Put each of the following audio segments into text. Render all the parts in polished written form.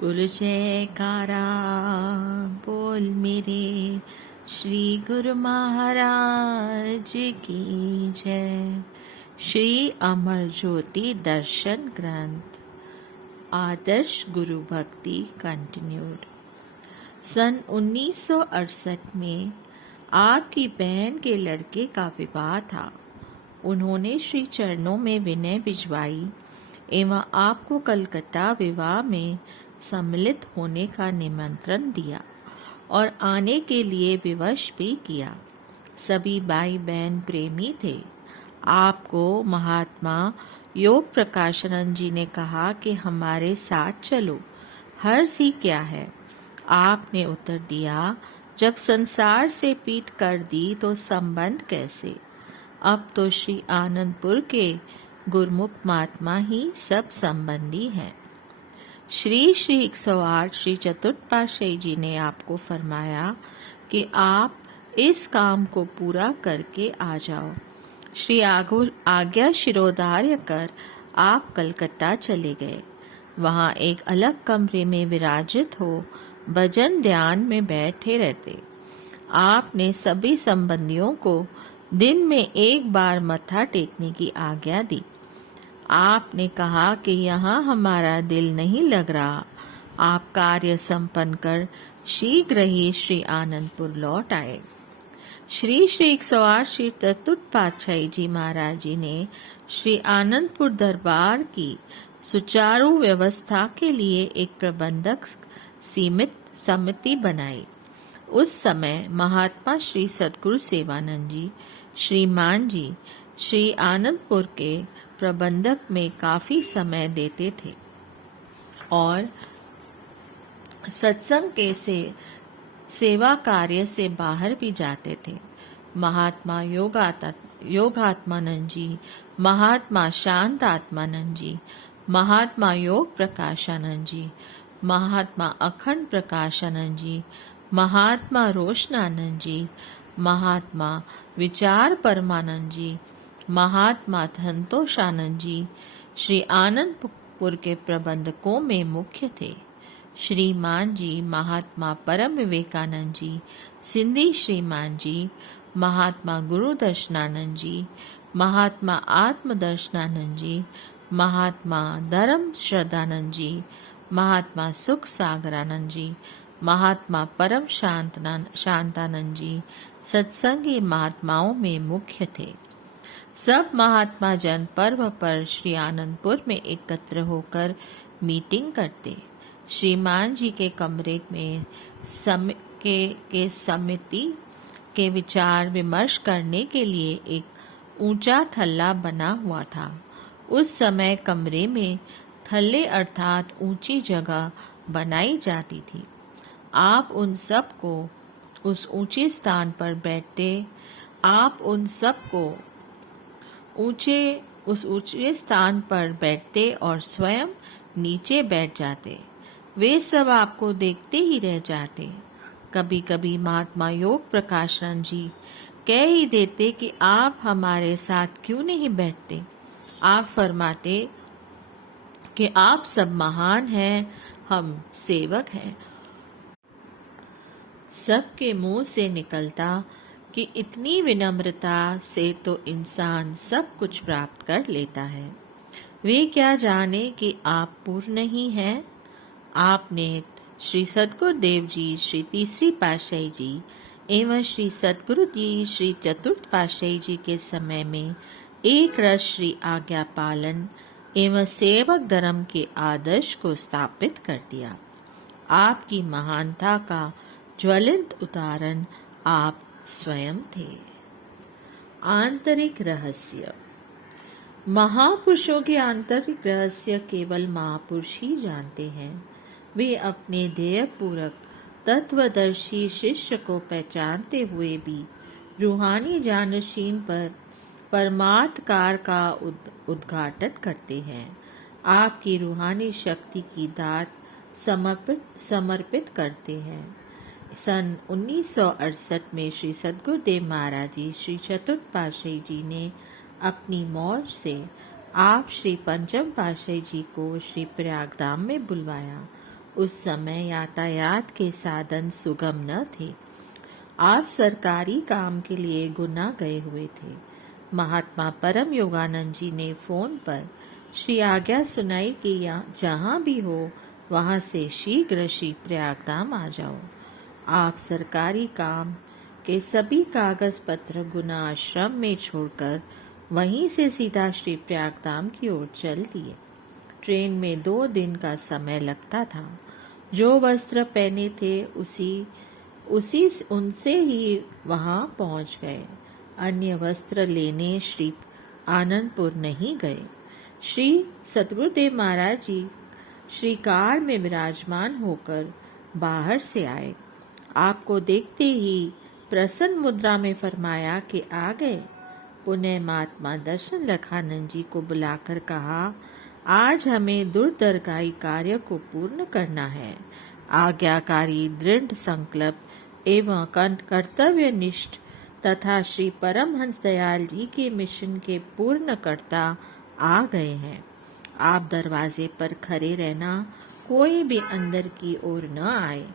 बोल जयकारा बोल मेरे श्री गुरु महाराज की जय। श्री अमर ज्योति दर्शन ग्रंथ आदर्श गुरु भक्ति कंटिन्यूड। सन 1968 में आपकी बहन के लड़के का विवाह था। उन्होंने श्री चरणों में विनय भिजवाई एवं आपको कलकत्ता विवाह में सम्मिलित होने का निमंत्रण दिया और आने के लिए विवश भी किया। सभी भाई बहन प्रेमी थे। आपको महात्मा योग प्रकाशानंद जी ने कहा कि हमारे साथ चलो, हर्ष ही क्या है। आपने उत्तर दिया, जब संसार से पीठ कर दी तो संबंध कैसे। अब तो श्री आनंदपुर के गुरमुख महात्मा ही सब संबंधी हैं। श्री 108 श्री चतुर्थ पातशाही जी ने आपको फरमाया कि आप इस काम को पूरा करके आ जाओ। श्री आज्ञा शिरोधार्य कर आप कलकत्ता चले गए। वहाँ एक अलग कमरे में विराजित हो भजन ध्यान में बैठे रहते। आपने सभी संबंधियों को दिन में एक बार मत्था टेकने की आज्ञा दी। आपने कहा कि यहाँ हमारा दिल नहीं लग रहा। आप कार्य संपन्न कर शीघ्र ही श्री आनंदपुर लौट आए। श्री 108 श्री चतुर्थ पातशाही जी महाराज जी ने श्री आनंदपुर दरबार की सुचारू व्यवस्था के लिए एक प्रबंधक सीमित समिति बनाई। उस समय महात्मा श्री सद्गुरु सेवानंद जी श्रीमान जी श्री आनंदपुर के प्रबंधक में काफी समय देते थे और सत्संग के सेवा कार्य से बाहर भी जाते थे। महात्मा योगात्मानंद जी, महात्मा शांत आत्मानंद जी, महात्मा योग प्रकाशानंद जी, महात्मा अखंड प्रकाशानंद जी, महात्मा रोशनानंद जी, महात्मा विचार परमानंद जी, महात्मा संतोषानंद जी श्री आनंदपुर के प्रबंधकों में मुख्य थे। श्रीमान जी महात्मा परम विवेकानंद जी, सिंधी श्रीमान जी, महात्मा गुरु दर्शनानंद जी, महात्मा आत्मदर्शनानंद जी, महात्मा धर्म श्रद्धानंद जी, महात्मा सुख सागरानंद जी, महात्मा परम शांतानंद जी सत्संगी महात्माओं में मुख्य थे। सब महात्मा जन पर्व पर श्री आनंदपुर में एकत्र होकर मीटिंग करते। श्रीमान जी के कमरे में समिति के विचार विमर्श करने के लिए एक ऊंचा थल्ला बना हुआ था। उस समय कमरे में थल्ले अर्थात ऊंची जगह बनाई जाती थी। आप उन सब को उस ऊंचे स्थान पर बैठते। आप उन सब को उस ऊंचे स्थान पर बैठते और स्वयं नीचे बैठ जाते। वे सब आपको देखते ही रह जाते। कभी कभी महात्मा योग प्रकाशन जी कह ही देते कि आप हमारे साथ क्यों नहीं बैठते। आप फरमाते कि आप सब महान हैं, हम सेवक हैं। सबके मुंह से निकलता कि इतनी विनम्रता से तो इंसान सब कुछ प्राप्त कर लेता है। वे क्या जाने कि आप पूर्ण नहीं हैं। आपने श्री सद्गुरु देव जी, श्री तीसरी पातशाही जी एवं श्री सद्गुरु जी श्री चतुर्थ पातशाही जी के समय में एक रस श्री आज्ञा पालन एवं सेवक धर्म के आदर्श को स्थापित कर दिया। आपकी महानता का ज्वलंत उदाहरण आप स्वयं थे। आंतरिक रहस्य। महापुरुषों के आंतरिक रहस्य केवल महापुरुष ही जानते हैं। वे अपने ध्येय पूरक तत्वदर्शी शिष्य को पहचानते हुए भी रूहानी जानशीन पर परमार्थकार का उद्घाटन करते हैं। आपकी रूहानी शक्ति की दात समर्पित करते हैं। सन 1968 में श्री सद्गुरुदेव महाराज जी श्री चतुर्थ पातशाही जी ने अपनी मौज से आप श्री पंचम पातशाही जी को श्री प्रयागधाम में बुलवाया उस समय यातायात के साधन सुगम न थे। आप सरकारी काम के लिए गुना गए हुए थे। महात्मा परम योगानंद जी ने फोन पर श्री आज्ञा सुनाई कि जहाँ भी हो वहाँ से शीघ्र श्री प्रयागधाम आ जाओ। आप सरकारी काम के सभी कागज पत्र गुना आश्रम में छोड़कर वहीं से सीधा श्री प्रयागधाम की ओर चल दिए। ट्रेन में 2 दिन का समय लगता था। जो वस्त्र पहने थे उसी उनसे ही वहां पहुंच गए। अन्य वस्त्र लेने श्री आनंदपुर नहीं गए। श्री सतगुरुदेव महाराज जी श्री कार में विराजमान होकर बाहर से आए। आपको देखते ही प्रसन्न मुद्रा में फरमाया कि आ गए। पुनः महात्मा दर्शन लखानंद जी को बुलाकर कहा, आज हमें दूरदर्गाई कार्य को पूर्ण करना है। आज्ञाकारी, दृढ़ संकल्प एवं कर्तव्यनिष्ठ तथा श्री परमहंस दयाल जी के मिशन के पूर्णकर्ता आ गए हैं। आप दरवाजे पर खड़े रहना, कोई भी अंदर की ओर न आए,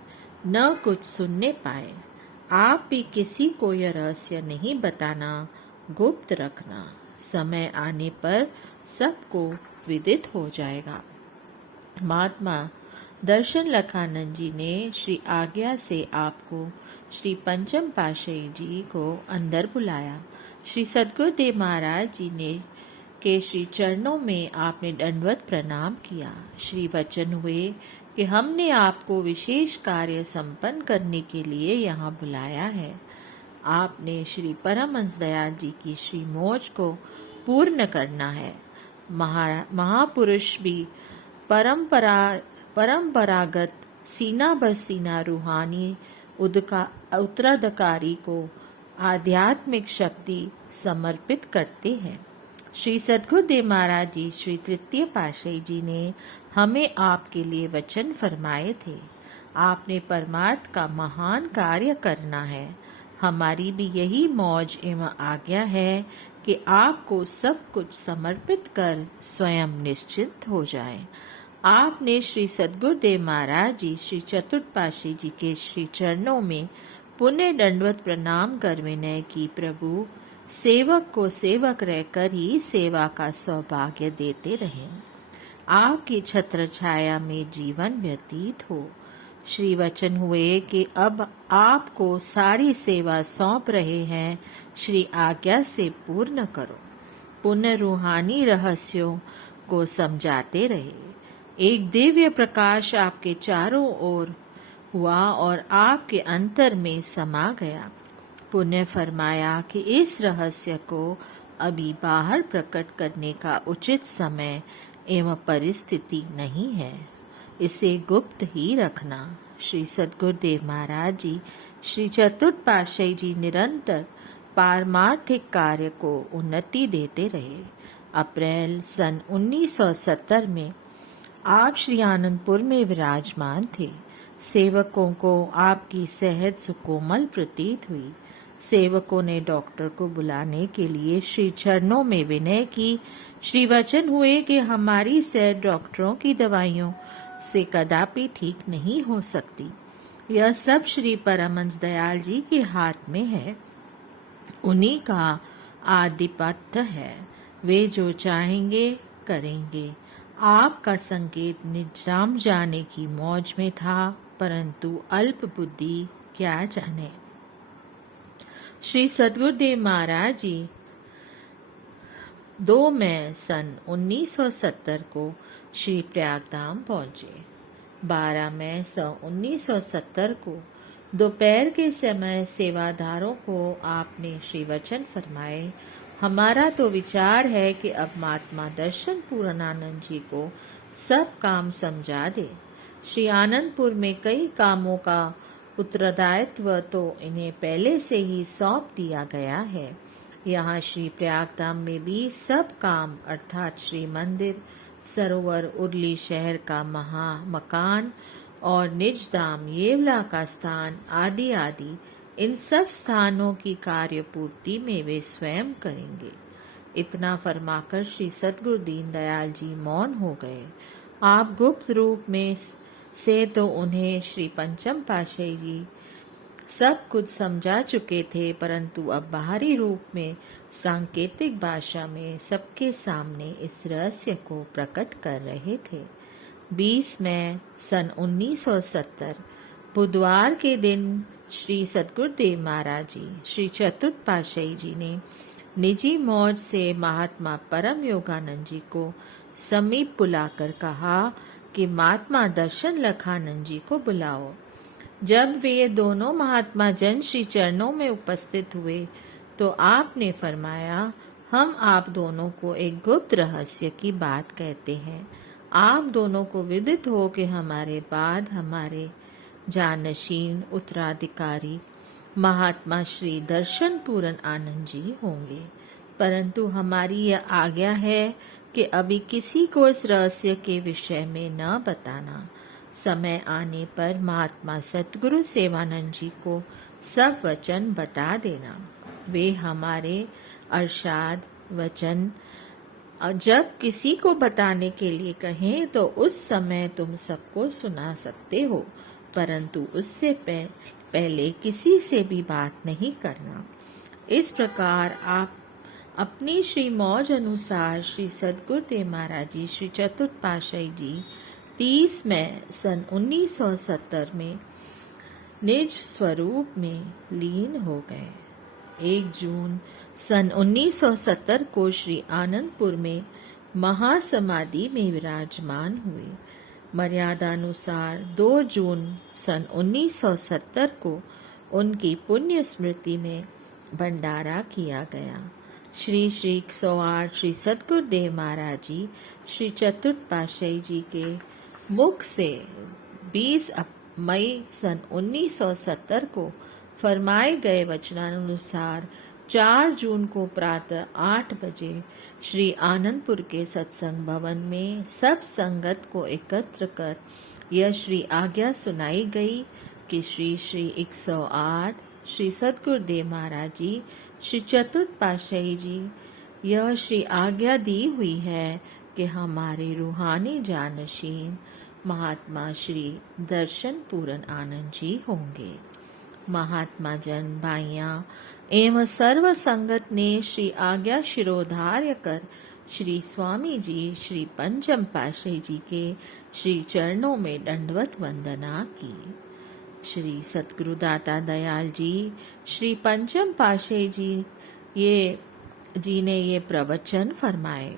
न कुछ सुनने पाए। आप भी किसी को यह रहस्य नहीं बताना, गुप्त रखना। समय आने पर सबको विदित हो जाएगा। महात्मा दर्शन लखानंद जी ने श्री आज्ञा से आपको श्री पंचम पातशाही जी को अंदर बुलाया। श्री सद्गुरुदेव महाराज जी ने के श्री चरणों में आपने दंडवत प्रणाम किया। श्री वचन हुए कि हमने आपको विशेष कार्य संपन्न करने के लिए यहाँ बुलाया है। आपने श्री परमहंस दयाल जी की श्री मौज को पूर्ण करना है। महापुरुष भी परंपरागत सीना बसीना रूहानी उत्तराधिकारी को आध्यात्मिक शक्ति समर्पित करते हैं। श्री सद्गुरुदेव महाराज जी श्री तृतीय पातशाही जी ने हमें आपके लिए वचन फरमाए थे। आपने परमार्थ का महान कार्य करना है। हमारी भी यही मौज एवं आज्ञा है कि आपको सब कुछ समर्पित कर स्वयं निश्चिंत हो जाएं। आपने श्री सद्गुरुदेव महाराज जी श्री चतुर्थ पातशाही जी के श्री चरणों में पुण्य दंडवत प्रणाम कर विनय की, प्रभु सेवक को सेवक रहकर ही सेवा का सौभाग्य देते रहें। आपकी छत्र छाया में जीवन व्यतीत हो। श्री वचन हुए कि अब आपको सारी सेवा सौंप रहे हैं, श्री आज्ञा से पूर्ण करो। पुण्य रूहानी रहस्यों को समझाते रहे। एक दिव्य प्रकाश आपके चारों ओर हुआ और आपके अंतर में समा गया। पुण्य फरमाया कि इस रहस्य को अभी बाहर प्रकट करने का उचित समय एवं परिस्थिति नहीं है, इसे गुप्त ही रखना। श्री सद्गुरुदेव महाराज जी श्री चतुर्थ पातशाही जी निरंतर पारमार्थिक कार्य को उन्नति देते रहे। अप्रैल सन 1970 में आप श्री आनंदपुर में विराजमान थे। सेवकों को आपकी सेहत सुकोमल प्रतीत हुई। सेवकों ने डॉक्टर को बुलाने के लिए श्री चरणों में विनय की। श्री वचन हुए कि हमारी सेहत डॉक्टरों की दवाइयों से कदापि ठीक नहीं हो सकती। यह सब श्री परमहंस दयाल जी के हाथ में है। उन्हीं का आधिपत्य है। वे जो चाहेंगे करेंगे। आपका संकेत निजाम जाने की मौज में था, परंतु अल्प बुद्धि क्या जाने। श्री सद्गुरुदेव महाराज जी 2 मई सन 1970 को श्री प्रयागधाम पहुंचे। 12 मई सन 1970 को दोपहर के समय सेवादारों को आपने श्री वचन फरमाए, हमारा तो विचार है कि अब महात्मा दर्शन पूर्णानंद जी को सब काम समझा दे। श्री आनंदपुर में कई कामों का उत्तरदायित्व तो इन्हें पहले से ही सौंप दिया गया है। यहाँ श्री प्रयागधाम में भी सब काम अर्थात श्री मंदिर, सरोवर, उर्ली शहर का मकान और निजधाम, येवला का स्थान आदि आदि, इन सब स्थानों की कार्य पूर्ति में वे स्वयं करेंगे। इतना फरमाकर श्री सद्गुरु दीन दयाल जी मौन हो गए। आप गुप्त रूप में से तो उन्हें श्री पंचम पातशाही जी सब कुछ समझा चुके थे, परंतु अब बाहरी रूप में सांकेतिक भाषा में सबके सामने इस रहस्य को प्रकट कर रहे थे। 20 मई सन 1970 बुधवार के दिन श्री सद्गुरुदेव महाराज जी श्री चतुर्थ पातशाही जी ने निजी मौज से महात्मा परम योगानंद जी को समीप बुलाकर कहा कि महात्मा दर्शन लखानंद जी को बुलाओ। जब वे दोनों महात्मा जन श्री चरणों में उपस्थित हुए तो आपने फरमाया, हम आप दोनों को एक गुप्त रहस्य की बात कहते हैं। आप दोनों को विदित हो कि हमारे बाद हमारे जानशीन उत्तराधिकारी महात्मा श्री दर्शन पूरन आनंद जी होंगे, परंतु हमारी यह आज्ञा है कि अभी किसी को इस रहस्य के विषय में न बताना। समय आने पर महात्मा सतगुरु सेवानंद जी को सब वचन बता देना। वे हमारे अरशाद वचन जब किसी को बताने के लिए कहें तो उस समय तुम सबको सुना सकते हो, परंतु उससे पहले किसी से भी बात नहीं करना। इस प्रकार आप अपनी श्री मौज अनुसार श्री सद्गुरुदेव महाराज जी श्री चतुर्थ पातशाही जी 30 मई सन 1970 में निज स्वरूप में लीन हो गए। 1 जून सन 1970 को श्री आनंदपुर में महासमाधि में विराजमान हुए। मर्यादानुसार 2 जून सन 1970 को उनकी पुण्य स्मृति में भंडारा किया गया। श्री 108 श्री सद्गुरुदेव महाराज जी श्री चतुर्थ पातशाही जी के मुख से 20 मई सन 1970 को फरमाए गए वचनानुसार 4 जून को प्रातः 8 बजे श्री आनंदपुर के सत्संग भवन में सब संगत को एकत्र कर यह श्री आज्ञा सुनाई गई कि श्री 108 श्री सद्गुरुदेव महाराज जी श्री चतुर्थ पातशाही जी यह श्री आज्ञा दी हुई है कि हमारे रूहानी जानशीन महात्मा श्री दर्शन पूरन आनंद जी होंगे। महात्मा जन भाइयां एवं सर्व संगत ने श्री आज्ञा शिरोधार्य कर श्री स्वामी जी श्री पंचम पातशाही जी के श्री चरणों में दंडवत वंदना की। श्री सतगुरु दाता दयाल जी श्री पंचम पातशाही जी ने ये प्रवचन फरमाए।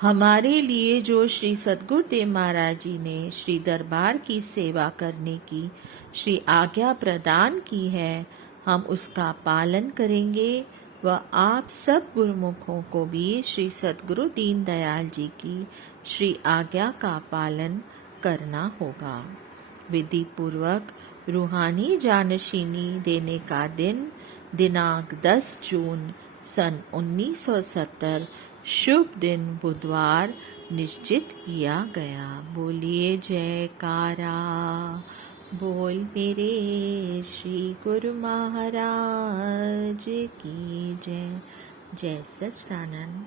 हमारे लिए जो श्री सद्गुरुदेव महाराज जी ने श्री दरबार की सेवा करने की श्री आज्ञा प्रदान की है, हम उसका पालन करेंगे व आप सब गुरुमुखों को भी श्री सद्गुरु दीन दयाल जी की श्री आज्ञा का पालन करना होगा। विधि पूर्वक रूहानी जानशीनी देने का दिन दिनांक 10 जून सन 1970 शुभ दिन बुधवार निश्चित किया गया। बोलिए जयकारा, बोल मेरे श्री गुरु महाराज की जय। जय सच्चिदानंद।